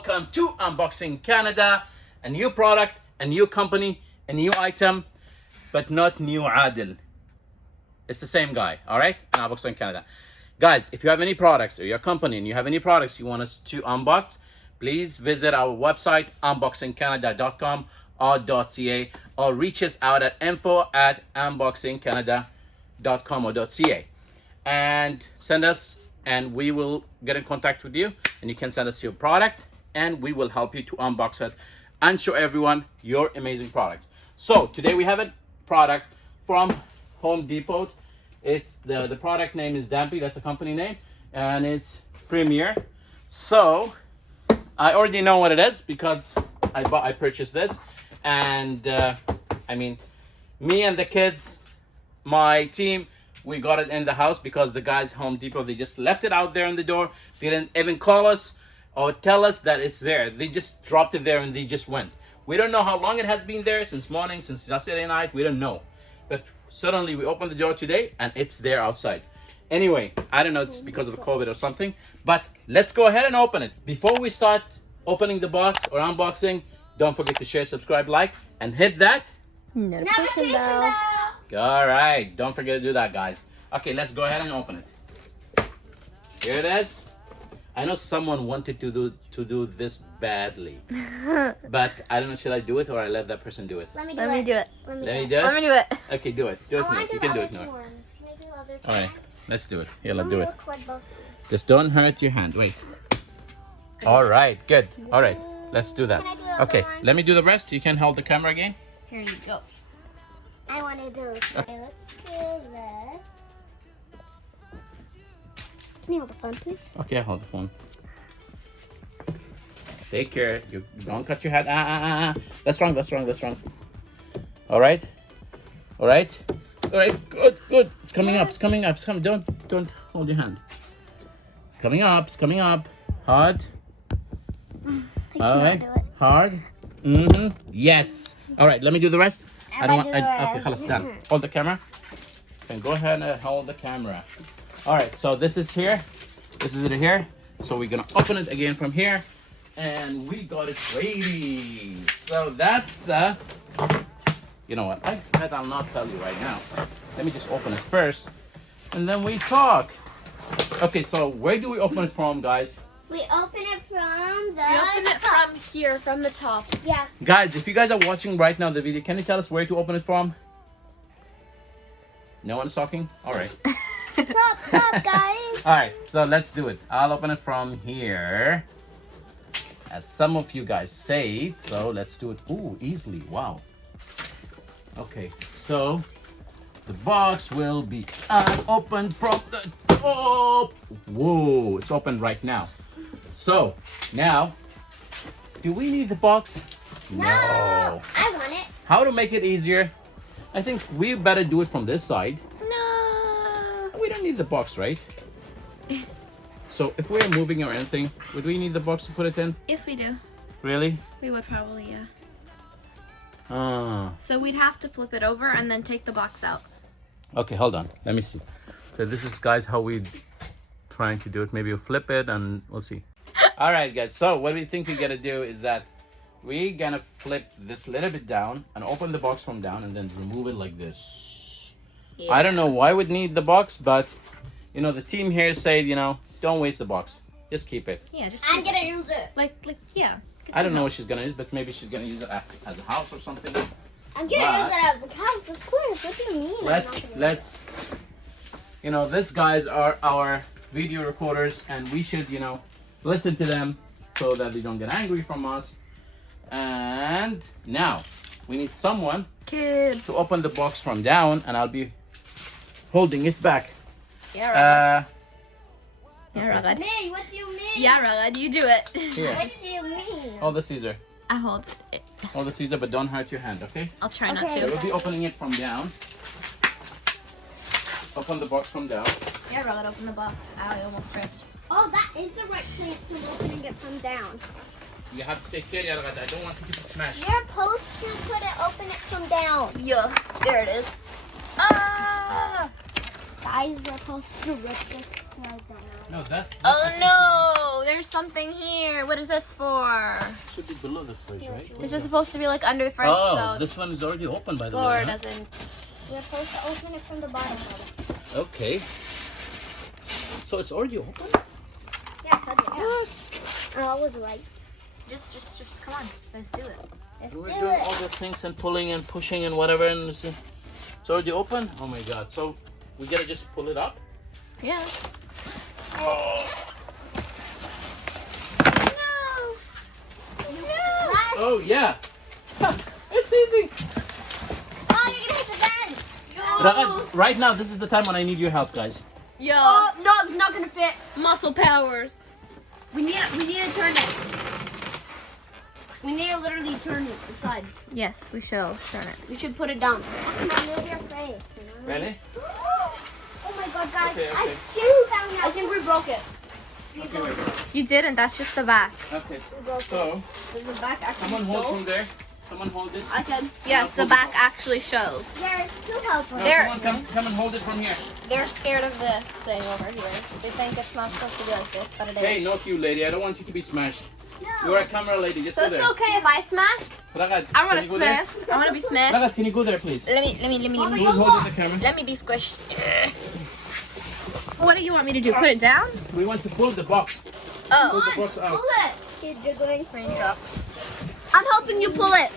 welcome to Unboxing Canada. A new product, a new company, a new item, but not new Adil. It's the same guy, all right? Unboxing Canada. Guys, if you have any products or your company and you have any products you want us to unbox, please visit our website, unboxingcanada.com or .ca, or reach us out at info@unboxingcanada.com or .ca. And send us, and we will get in contact with you, and you can send us your product, and we will help you to unbox it and show everyone your amazing products. So today we have a product from Home Depot. It's the product name is Dampy, that's the company name, and it's Premier. So I already know what it is because I purchased this, and I mean, me and the kids, my team, we got it in the house because the guys Home Depot, they just left it out there in the door. They didn't even call us or tell us that it's there. They just dropped it there and they just went. We don't know how long it has been there, since morning, since yesterday night, we don't know. But suddenly we opened the door today and it's there outside. Anyway, I don't know, it's because of the COVID or something, but let's go ahead and open it. Before we start opening the box or unboxing, don't forget to share, subscribe, like, and hit that Notification bell. all right, don't forget to do that, guys. Okay, let's go ahead and open it. Here it is. I know someone wanted to do this badly, but I don't know, should I do it or I let that person do it? Let me Let me do it. Okay, do it. Do it, Noor. You can do it, Noor. All right, let's do it. Here, let's do it. Just don't hurt your hand. Wait. All right, good. All right, let's do that. Okay, let me do the rest. You can hold the camera again. Here you go. I want to do this. Okay, let's do this. Can you hold the phone, please? Okay, I'll hold the phone. Take care. You don't cut your hand. That's wrong. All right. Good. It's coming up. Don't hold your hand. It's coming up. Hard. All right. Hard. Yes. All right. Let me do the rest. I don't want. Okay, خلاص, done. Hold the camera. And go ahead and hold the camera. All right. So this is here. This is it here. So we're gonna open it again from here, and we got it ready. So that's you know what? I'll not tell you right now. Let me just open it first, and then we talk. Okay. So where do we open it from, guys? We open it from the We open it from here, from the top. Yeah. Guys, if you guys are watching right now the video, can you tell us where to open it from? No one's talking? All right. top, guys. All right, so let's do it. I'll open it from here, as some of you guys say. So let's do it. Ooh, easily. Wow. Okay, so the box will be opened from the top. Whoa, it's open right now. So now, do we need the box? No, I want it. How to make it easier? I think we better do it from this side. No. We don't need the box, right? So if we're moving or anything, would we need the box to put it in? Yes, we do. Really? We would probably, yeah. Ah. So we'd have to flip it over and then take the box out. Okay, hold on. Let me see. So this is, guys, how we trying to do it. Maybe we'll flip it and we'll see. All right, guys. So what we think we're gonna do is that we're gonna flip this little bit down and open the box from down and then remove it like this. Yeah. I don't know why we'd need the box, but you know, the team here said, you know, don't waste the box. Just keep it. Yeah, just I'm gonna use it. like yeah. I don't know what she's gonna use, but maybe she's gonna use it as a house or something. I'm gonna use it as a house, of course. What do you mean? Let's you know, these guys are our video recorders, and we should, you know, listen to them so that they don't get angry from us. And now we need someone Kid. to open the box from down, and I'll be holding it back. Yeah, Ragad. Me, what do you mean? Yeah, Ragad, you do it. Here, What do you mean? hold the Caesar. I hold it. Hold the Caesar, but don't hurt your hand, okay? I'll try not Okay. So to. we'll be opening it from down. Open the box from down. Yeah, Ragad, open the box. Ow, I almost tripped. Oh, that is the right place for opening it from down. You have to take care, Yaragad. I don't want to get it smashed. You're supposed to open it from down. Yeah, there it is. Ah! Guys, we're supposed to rip this down. No, that's Oh no! there's something here. What is this for? Should be below the fridge, right? This is supposed to be like under the fridge, Oh, so this one is already open by the Laura way. Huh? doesn't. You're supposed to open it from the bottom. Okay. So it's already open? Yeah, touch it. I was right. Just come on. Let's do it. Let's We're do doing it. all the things and pulling and pushing and whatever, and it's already open. Oh my god! So we gotta just pull it up. Yeah. Oh, oh yeah. It's easy. Oh, you're gonna hit the bend. Ragad, right now, this is the time when I need your help, guys. Yo, Oh no, it's not gonna fit. muscle powers. We need to turn it. We need to literally turn it inside. Yes, we shall turn it. We should put it down. Come on, move your face. Ready? Oh my god, guys! Okay, I okay. just found out. I think we broke it. Okay, wait. You didn't. That's just the back. Okay. So Does the back actually someone hold show? from there. Someone hold it. I can. Yes, the back actually shows. There's two helpers. No, There. someone come and hold it from here. They're scared of this thing over here. They think it's not supposed to be like this, but it is. Hey, not you, lady. I don't want you to be smashed. No. You're a camera lady. Just So go it's there. okay if I smashed. Ragad, I want can to you go there? smash. I want to be smashed. Ragad, can you go there, please? Let me. Who's holding the camera? Let me be squished. What do you want me to do? Put it down? We want to pull the box. Oh. Pull the box out. Pull it. He's jiggling. Raindrop. I'm helping you pull it.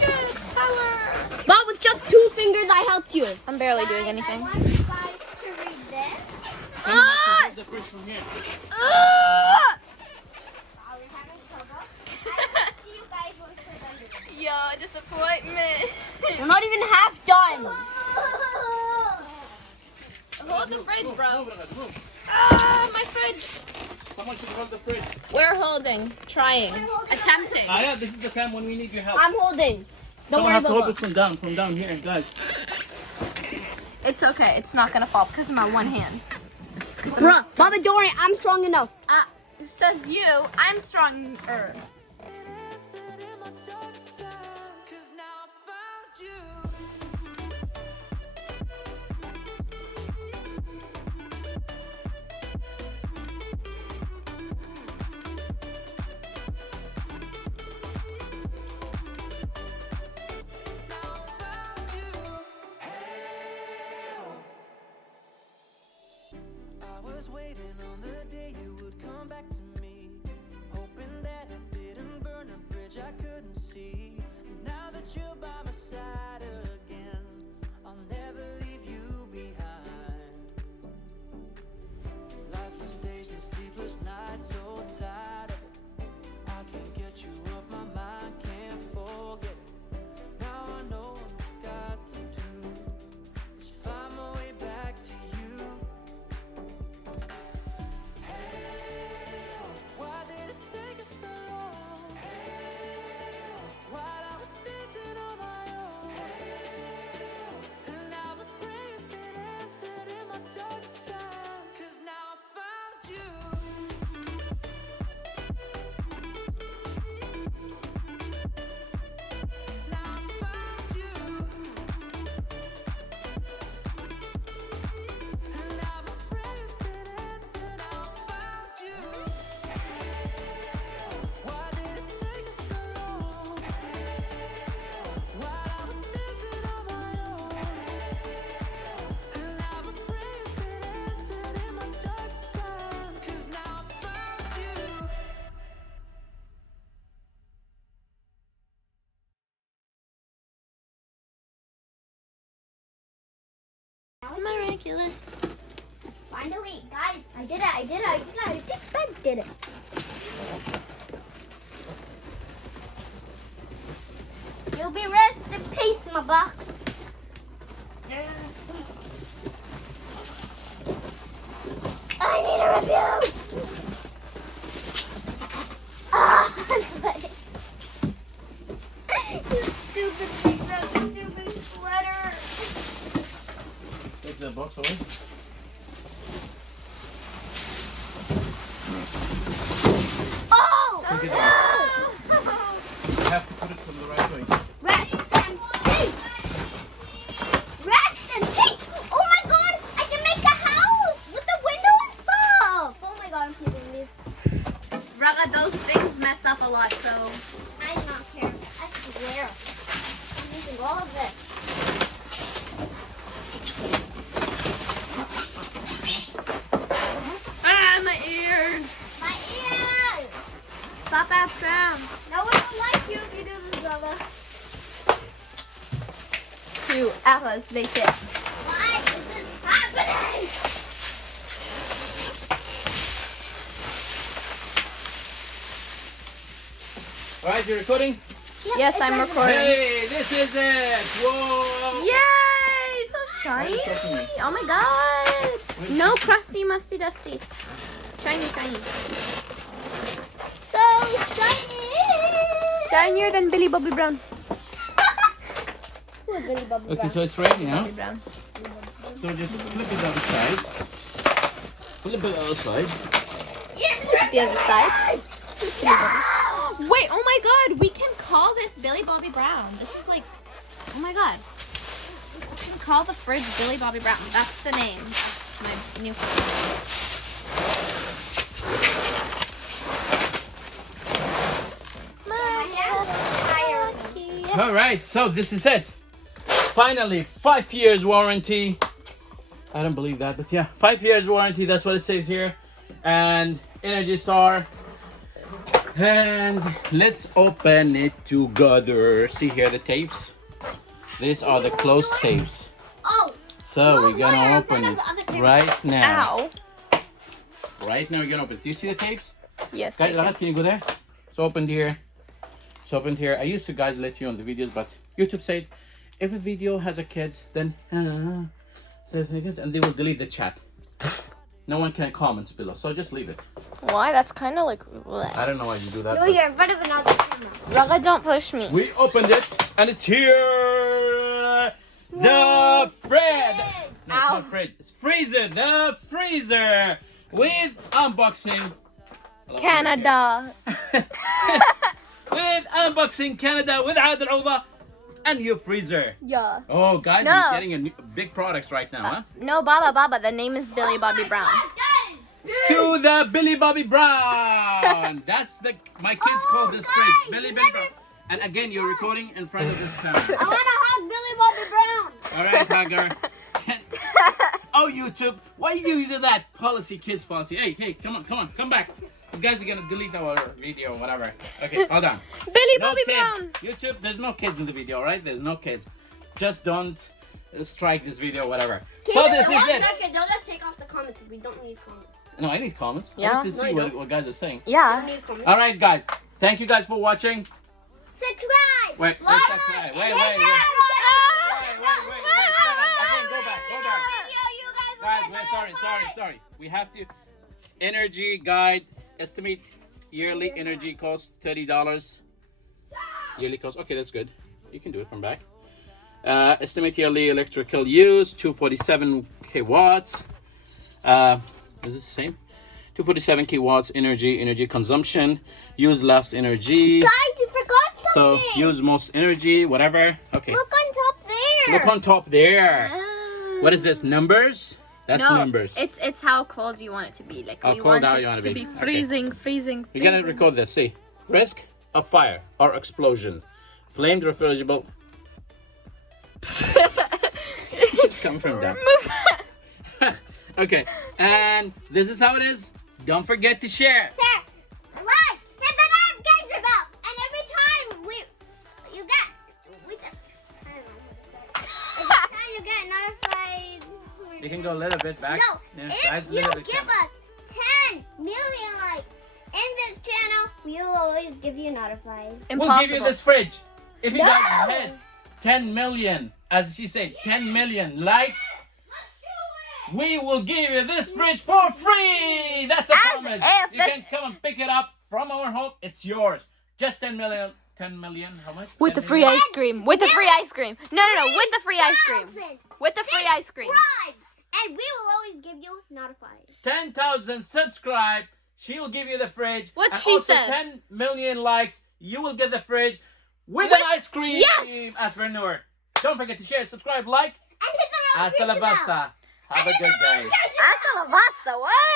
Yes, power. Mom, with just 2 fingers, I helped you. I'm barely doing anything. I want you guys to read this. Someone has to hold the fridge from here. Are we having trouble? I see you guys want to surrender this. Yo, disappointment. We're not even half done. Hold the fridge, bro. Move, Ragad, move. Ah, my fridge. Someone should hold the fridge. We're holding, trying, attempting. Aya, this is the time when we need your help. I'm holding. Don't Someone worry has to hold about it from down here, guys. It's okay. It's not gonna fall because I'm on one hand. Bruh, Mama, don't worry. I'm strong enough. Says you. I'm stronger. I was waiting on the day you would come back to me, hoping that I didn't burn a bridge I couldn't see. And now that you're by my side again, I'll never leave you behind. Lifeless days and sleepless nights, so tired of it. I can't get you off my mind, can't forget it. Now I know what I've got to do is find my way back to you. Why did it take us so long? While I was dancing on my own. And now my prayers get answered in my darkest time. 'Cause now I found you. Now I found you. And now my prayers get answered. Now I found you. Why did it take us so long? While I was dancing on my own. And now my prayers get answered in my darkest time. 'Cause now I found you. Miraculous. Finally, guys, I did it. I just did it. You'll be rest in peace, my box. I need a review. I'm sweating. You stupid sweater. Take the box away. Oh! Take it No! You have to put it from the right way. Rest and peace! Rest and peace! Oh my god! I can make a house with the window and stuff! Oh my god, I'm keeping these. a lot, so I do not care. I swear. I'm using all of this. my ears. My ears! Stop that sound. No one will like you if you do this, Bubba. 2 hours later. Why is this happening? Alright, you're recording? Yes, it I'm says- recording. Hey, this is it! Whoa! Yay! So shiny. Why are you talking to me? Oh my god. No crusty, musty, dusty. Shiny, shiny. So shiny! Shinier than Billy Bobby Brown. Who is Billy Bobby Okay, Brown? so it's ready now. Bobby Brown. So just flip it the other side. Flip it the other side. The other side. Wait, oh my god, we can call this Billy Bobby Brown. This is like, oh my god. We can call the fridge Billy Bobby Brown. That's the name. My new fridge. Alright, so this is it. Finally, 5 years warranty. I don't believe that, but yeah, 5 years warranty. That's what it says here. And Energy Star. And let's open it together. See here the tapes. These are the closed tapes. Oh! So we're gonna open it right now. Ow. Right now we're gonna open it. Do you see the tapes? Yes, Guys, thank you. can you go there? It's opened here. It's opened here. I used to guys let you on the videos, but YouTube said if a video has a kids, then and they will delete the chat. No one can comment below, so just leave it. Why? That's kind of like... bleh. I don't know why you do that. No, but you're in front of another camera. Raga, don't push me. we opened it, and it's here. The Fred. No, it's not Fred. It's Freezer. The Freezer with unboxing. Canada. With unboxing Canada with Adel Uba and new freezer. Yeah. Oh, guys, No. we're getting a new, big products right now, huh? No, Baba. The name is Billy Bobby Brown. To the Billy Bobby Brown. That's the my kids call this fridge Billy Bobby Brown. And again, you're recording in front of this camera. I want to hug Billy Bobby Brown. All right, hugger. Oh, YouTube, why do you do that? Policy, kids policy. Hey, come on, come back. These guys are gonna delete our video, whatever. Okay, hold on. Billy No Bobby kids. Brown. YouTube, there's no kids in the video, right? There's no kids. Just don't strike this video, whatever. So this is it. Okay, don't just take off the comments. We don't need comments. No, I need comments. I Yeah. need to see what guys are saying. We Yeah. don't need comments. All right, guys. Thank you guys for watching. Subscribe. Wait, like, subscribe. Wait. and hit Wait. that Again, go back. video. You guys will Guys, get notified. sorry. We have to. Energy guide. Estimate yearly energy cost $30. Yearly cost. Okay, that's good. You can do it from back. Estimate yearly electrical use 247 kilowatts. Is this the same? 247 kilowatts energy consumption. Use last energy. Guys, you forgot So something. use most energy, whatever. Okay. Look on top there. Look on top there. What is this? Numbers? That's No, numbers. it's how cold you want it to be. Like How we cold want are it you want to to be be? freezing. We're gonna record this. See, risk of fire or explosion, flamed refrigerable. It's coming from them. Okay, and this is how it is. Don't forget to share. Share, like, hit the notification bell, and every time you get notified. You can go a little bit back. No, Yeah, if guys, you little bit give camera. us 10 million likes in this channel, we will always give you notified. Impossible. We'll give you this fridge. If you No. guys hit 10 million, as she said, 10 million likes, we will give you this fridge for free. That's a As promise. if You that- can come and pick it up from our home. It's yours. Just 10 million. 10 million. How much? With 10 the free million? ice cream. With the free ice cream. No. With the free ice cream. With the free ice cream. Subscribe, and we will always give you notified. 10,000 subscribe. She'll give you the fridge. What and she also said. 10 million likes. You will get the fridge with an ice cream. Yes! As for Noor. Don't forget to share, subscribe, like. And hit the Hasta la notification bell. vista. Have a good day. Hasta la vista. What?